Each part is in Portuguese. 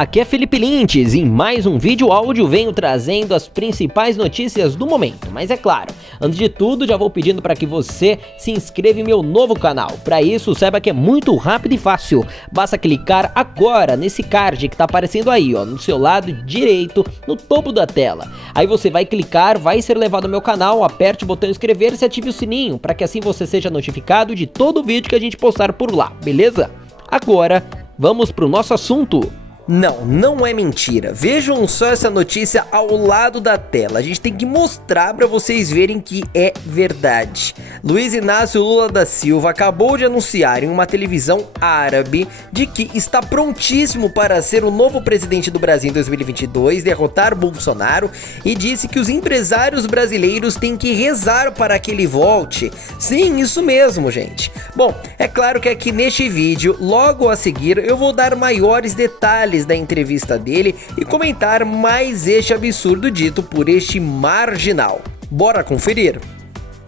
Aqui é Felipe Lintes e em mais um vídeo áudio venho trazendo as principais notícias do momento. Mas é claro, antes de tudo já vou pedindo para que você se inscreva em meu novo canal. Para isso, saiba que é muito rápido e fácil. Basta clicar agora nesse card que está aparecendo aí, ó, no seu lado direito, no topo da tela. Aí você vai clicar, vai ser levado ao meu canal, aperte o botão inscrever-se e ative o sininho, para que assim você seja notificado de todo vídeo que a gente postar por lá, beleza? Agora, vamos para o nosso assunto. Não é mentira. Vejam só essa notícia ao lado da tela. A gente tem que mostrar para vocês verem que é verdade. Luiz Inácio Lula da Silva acabou de anunciar em uma televisão árabe de que está prontíssimo para ser o novo presidente do Brasil em 2022, derrotar Bolsonaro, e disse que os empresários brasileiros têm que rezar para que ele volte. Sim, isso mesmo, gente. Bom, é claro que aqui neste vídeo, logo a seguir, eu vou dar maiores detalhes da entrevista dele e comentar mais este absurdo dito por este marginal. Bora conferir?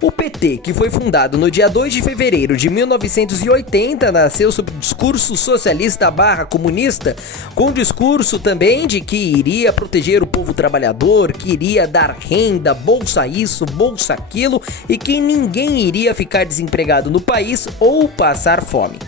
O PT, que foi fundado no dia 2 de fevereiro de 1980, nasceu sob discurso socialista / comunista, com discurso também de que iria proteger o povo trabalhador, que iria dar renda, bolsa isso, bolsa aquilo, e que ninguém iria ficar desempregado no país ou passar fome.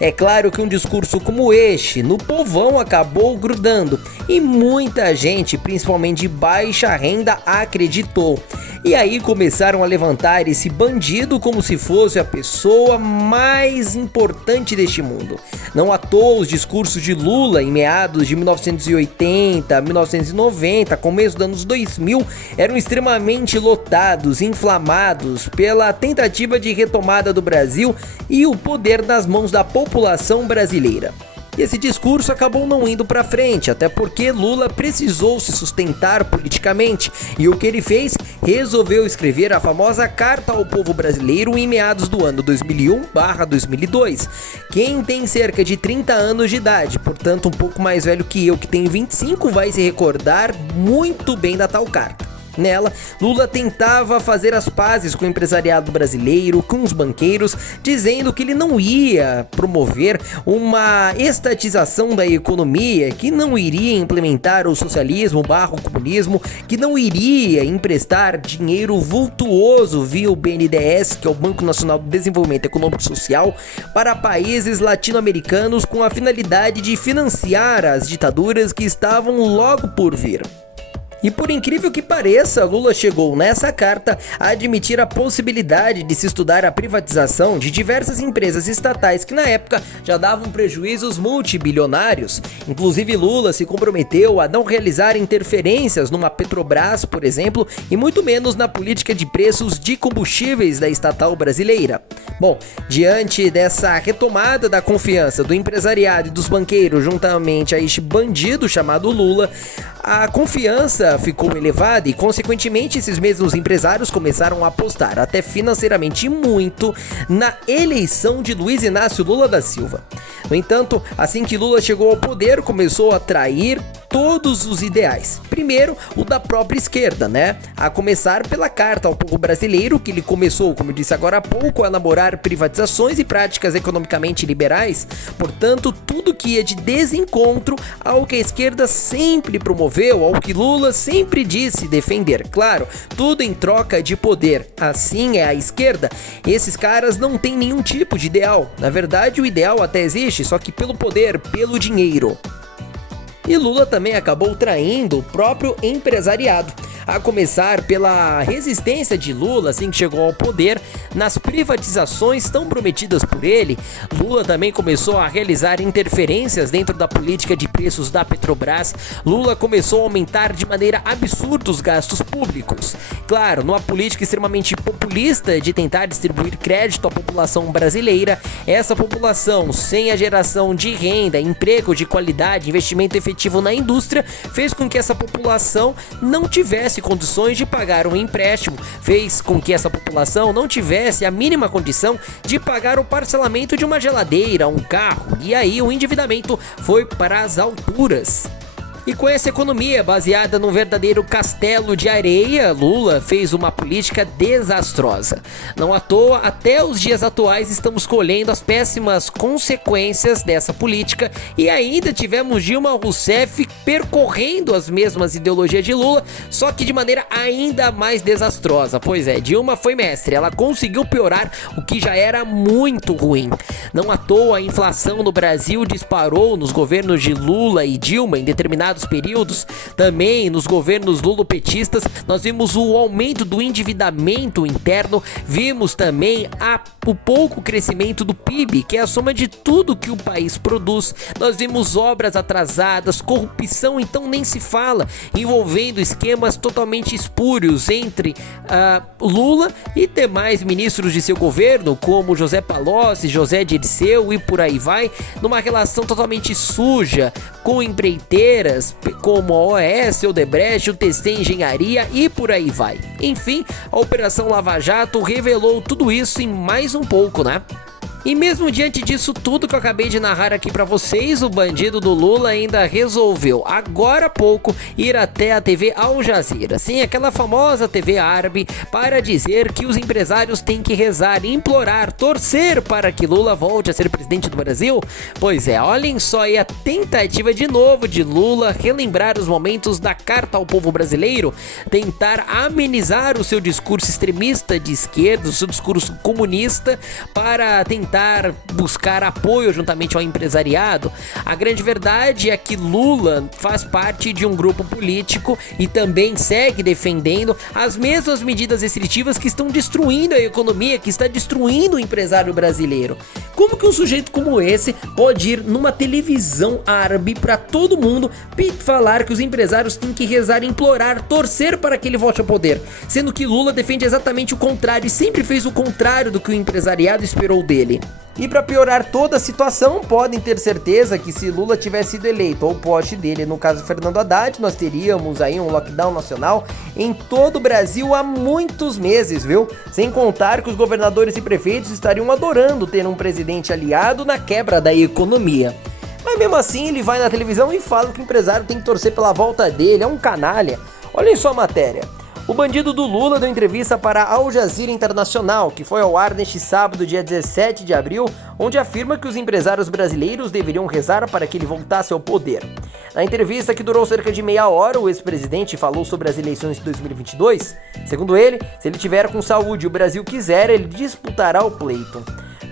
É claro que um discurso como este no povão acabou grudando e muita gente, principalmente de baixa renda, acreditou. E aí começaram a levantar esse bandido como se fosse a pessoa mais importante deste mundo. Não à toa os discursos de Lula em meados de 1980, 1990, começo dos anos 2000 eram extremamente lotados, inflamados pela tentativa de retomada do Brasil e o poder nas mãos da população brasileira. E esse discurso acabou não indo para frente, até porque Lula precisou se sustentar politicamente, e o que ele fez? Resolveu escrever a famosa Carta ao Povo Brasileiro em meados do ano 2001/2002. Quem tem cerca de 30 anos de idade, portanto um pouco mais velho que eu, que tenho 25, vai se recordar muito bem da tal carta. Nela, Lula tentava fazer as pazes com o empresariado brasileiro, com os banqueiros, dizendo que ele não ia promover uma estatização da economia, que não iria implementar o socialismo / comunismo, que não iria emprestar dinheiro vultuoso via o BNDES, que é o Banco Nacional de Desenvolvimento Econômico e Social, para países latino-americanos com a finalidade de financiar as ditaduras que estavam logo por vir. E por incrível que pareça, Lula chegou nessa carta a admitir a possibilidade de se estudar a privatização de diversas empresas estatais que na época já davam prejuízos multibilionários. Inclusive Lula se comprometeu a não realizar interferências numa Petrobras, por exemplo, e muito menos na política de preços de combustíveis da estatal brasileira. Bom, diante dessa retomada da confiança do empresariado e dos banqueiros juntamente a este bandido chamado Lula, a confiança ficou elevada e, consequentemente, esses mesmos empresários começaram a apostar, até financeiramente muito, na eleição de Luiz Inácio Lula da Silva. No entanto, assim que Lula chegou ao poder, começou a trair todos os ideais. Primeiro, o da própria esquerda, né? A começar pela Carta ao Povo Brasileiro, que ele começou, como eu disse agora há pouco, a elaborar privatizações e práticas economicamente liberais. Portanto, tudo que ia de desencontro ao que a esquerda sempre promoveu, ao que Lula sempre disse defender. Claro, tudo em troca de poder. Assim é a esquerda. Esses caras não têm nenhum tipo de ideal. Na verdade, o ideal até existe, só que pelo poder, pelo dinheiro. E Lula também acabou traindo o próprio empresariado, a começar pela resistência de Lula assim que chegou ao poder nas privatizações tão prometidas por ele. Lula também começou a realizar interferências dentro da política de preços da Petrobras. Lula começou a aumentar de maneira absurda os gastos públicos. Claro, numa política extremamente populista de tentar distribuir crédito à população brasileira, essa população sem a geração de renda, emprego de qualidade, investimento efetivo na indústria, fez com que essa população não tivesse condições de pagar um empréstimo, fez com que essa população não tivesse a mínima condição de pagar o parcelamento de uma geladeira, um carro, e aí o endividamento foi para as alturas. E com essa economia baseada num verdadeiro castelo de areia, Lula fez uma política desastrosa. Não à toa, até os dias atuais estamos colhendo as péssimas consequências dessa política e ainda tivemos Dilma Rousseff percorrendo as mesmas ideologias de Lula, só que de maneira ainda mais desastrosa. Pois é, Dilma foi mestre, ela conseguiu piorar o que já era muito ruim. Não à toa, a inflação no Brasil disparou nos governos de Lula e Dilma em determinados períodos. Também nos governos lulopetistas nós vimos o aumento do endividamento interno, vimos também o pouco crescimento do PIB, que é a soma de tudo que o país produz. Nós vimos obras atrasadas, corrupção então nem se fala, envolvendo esquemas totalmente espúrios entre Lula e demais ministros de seu governo, como José Palocci, José Dirceu e por aí vai, numa relação totalmente suja com empreiteiras como a OAS, Odebrecht, o TC Engenharia e por aí vai. Enfim, a Operação Lava Jato revelou tudo isso e mais um pouco, né? E mesmo diante disso tudo que eu acabei de narrar aqui pra vocês, o bandido do Lula ainda resolveu, agora há pouco, ir até a TV Al Jazeera, sim, aquela famosa TV árabe, para dizer que os empresários têm que rezar, implorar, torcer para que Lula volte a ser presidente do Brasil. Pois é, olhem só aí a tentativa de novo de Lula relembrar os momentos da Carta ao Povo Brasileiro, tentar amenizar o seu discurso extremista de esquerda, o seu discurso comunista, para tentar buscar apoio juntamente ao empresariado. A grande verdade é que Lula faz parte de um grupo político e também segue defendendo as mesmas medidas restritivas que estão destruindo a economia, que está destruindo o empresário brasileiro. Como que um sujeito como esse pode ir numa televisão árabe para todo mundo falar que os empresários têm que rezar, implorar, torcer para que ele volte ao poder, sendo que Lula defende exatamente o contrário e sempre fez o contrário do que o empresariado esperou dele? E para piorar toda a situação, podem ter certeza que se Lula tivesse sido eleito, ou o poste dele, no caso Fernando Haddad, nós teríamos aí um lockdown nacional em todo o Brasil há muitos meses, viu? Sem contar que os governadores e prefeitos estariam adorando ter um presidente aliado na quebra da economia. Mas mesmo assim ele vai na televisão e fala que o empresário tem que torcer pela volta dele, é um canalha. Olhem só a matéria. O bandido do Lula deu entrevista para a Al Jazeera Internacional, que foi ao ar neste sábado, dia 17 de abril, onde afirma que os empresários brasileiros deveriam rezar para que ele voltasse ao poder. Na entrevista, que durou cerca de meia hora, o ex-presidente falou sobre as eleições de 2022. Segundo ele, se ele tiver com saúde e o Brasil quiser, ele disputará o pleito.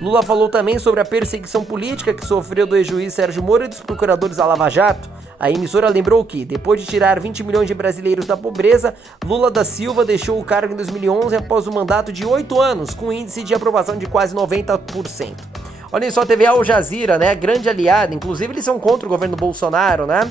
Lula falou também sobre a perseguição política que sofreu do ex-juiz Sérgio Moro e dos procuradores da Lava Jato. A emissora lembrou que, depois de tirar 20 milhões de brasileiros da pobreza, Lula da Silva deixou o cargo em 2011 após um mandato de 8 anos, com índice de aprovação de quase 90%. Olhem só, a TV Al Jazeera, né, grande aliada, inclusive eles são contra o governo Bolsonaro, né?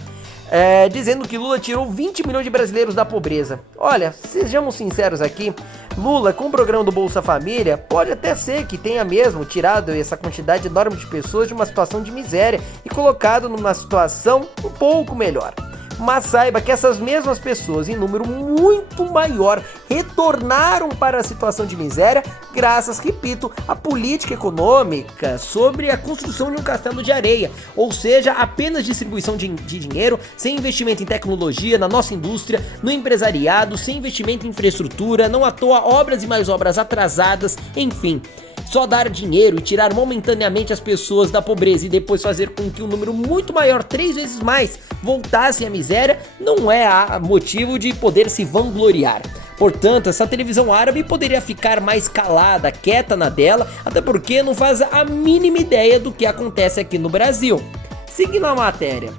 Dizendo que Lula tirou 20 milhões de brasileiros da pobreza. Olha, sejamos sinceros aqui, Lula, com o programa do Bolsa Família, pode até ser que tenha mesmo tirado essa quantidade enorme de pessoas de uma situação de miséria e colocado numa situação um pouco melhor. Mas saiba que essas mesmas pessoas, em número muito maior, retornaram para a situação de miséria graças, repito, à política econômica sobre a construção de um castelo de areia, ou seja, apenas distribuição de dinheiro, sem investimento em tecnologia, na nossa indústria, no empresariado, sem investimento em infraestrutura, não à toa obras e mais obras atrasadas, enfim. Só dar dinheiro e tirar momentaneamente as pessoas da pobreza e depois fazer com que um número muito maior, 3 vezes mais, voltasse à miséria, não é motivo de poder se vangloriar. Portanto, essa televisão árabe poderia ficar mais calada, quieta na dela, até porque não faz a mínima ideia do que acontece aqui no Brasil. Seguindo a matéria.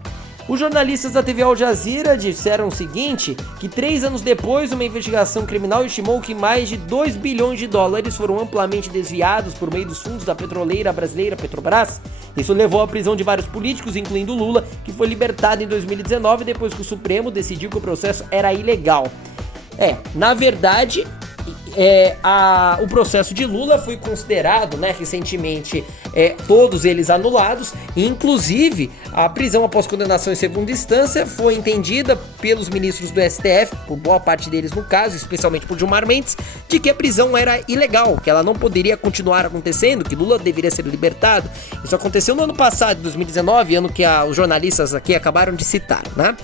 Os jornalistas da TV Al Jazeera disseram o seguinte, que 3 anos depois uma investigação criminal estimou que mais de 2 bilhões de dólares foram amplamente desviados por meio dos fundos da petroleira brasileira Petrobras. Isso levou à prisão de vários políticos, incluindo Lula, que foi libertado em 2019 depois que o Supremo decidiu que o processo era ilegal. Na verdade, o processo de Lula foi considerado, né, recentemente, todos eles anulados, e inclusive a prisão após condenação em segunda instância foi entendida pelos ministros do STF, por boa parte deles no caso, especialmente por Gilmar Mendes, de que a prisão era ilegal, que ela não poderia continuar acontecendo, que Lula deveria ser libertado. Isso aconteceu no ano passado, 2019, ano que os jornalistas aqui acabaram de citar, né?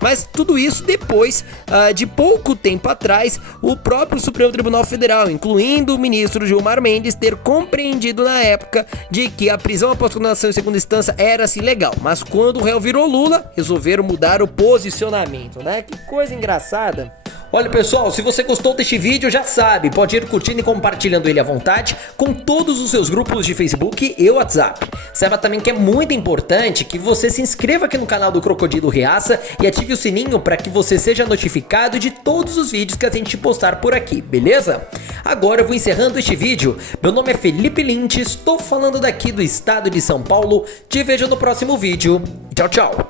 Mas tudo isso depois de pouco tempo atrás, o próprio Supremo Tribunal Federal, incluindo o ministro Gilmar Mendes, ter compreendido na época de que a prisão após condenação em segunda instância era-se legal. Mas quando o réu virou Lula, resolveram mudar o posicionamento, né? Que coisa engraçada. Olha pessoal, se você gostou deste vídeo, já sabe, pode ir curtindo e compartilhando ele à vontade com todos os seus grupos de Facebook e WhatsApp. Saiba também que é muito importante que você se inscreva aqui no canal do Crocodilo Reaça e ative o sininho para que você seja notificado de todos os vídeos que a gente postar por aqui, beleza? Agora eu vou encerrando este vídeo. Meu nome é Felipe Lynch, estou falando daqui do estado de São Paulo. Te vejo no próximo vídeo. Tchau, tchau.